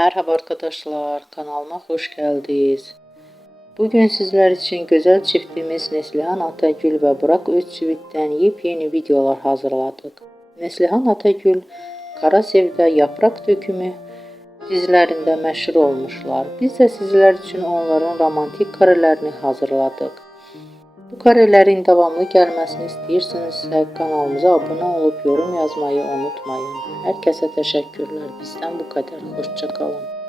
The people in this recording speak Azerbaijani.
Merhaba arkadaşlar, kanalıma hoş geldiniz. Bugün sizler için güzel çiftimiz Neslihan Atagül ve Burak Özçivit'ten yepyeni videolar hazırladık. Neslihan Atagül, Kara Sevda Yaprak Dökümü dizilerinde meşhur olmuşlar. Biz de sizler için onların romantik karelerini hazırladık. Bu karelerin devamlı gelmesini istiyorsanızsa kanalımıza abone olup yorum yazmayı unutmayın. Herkese teşekkürler. Bizden bu kadar. Hoşçakalın.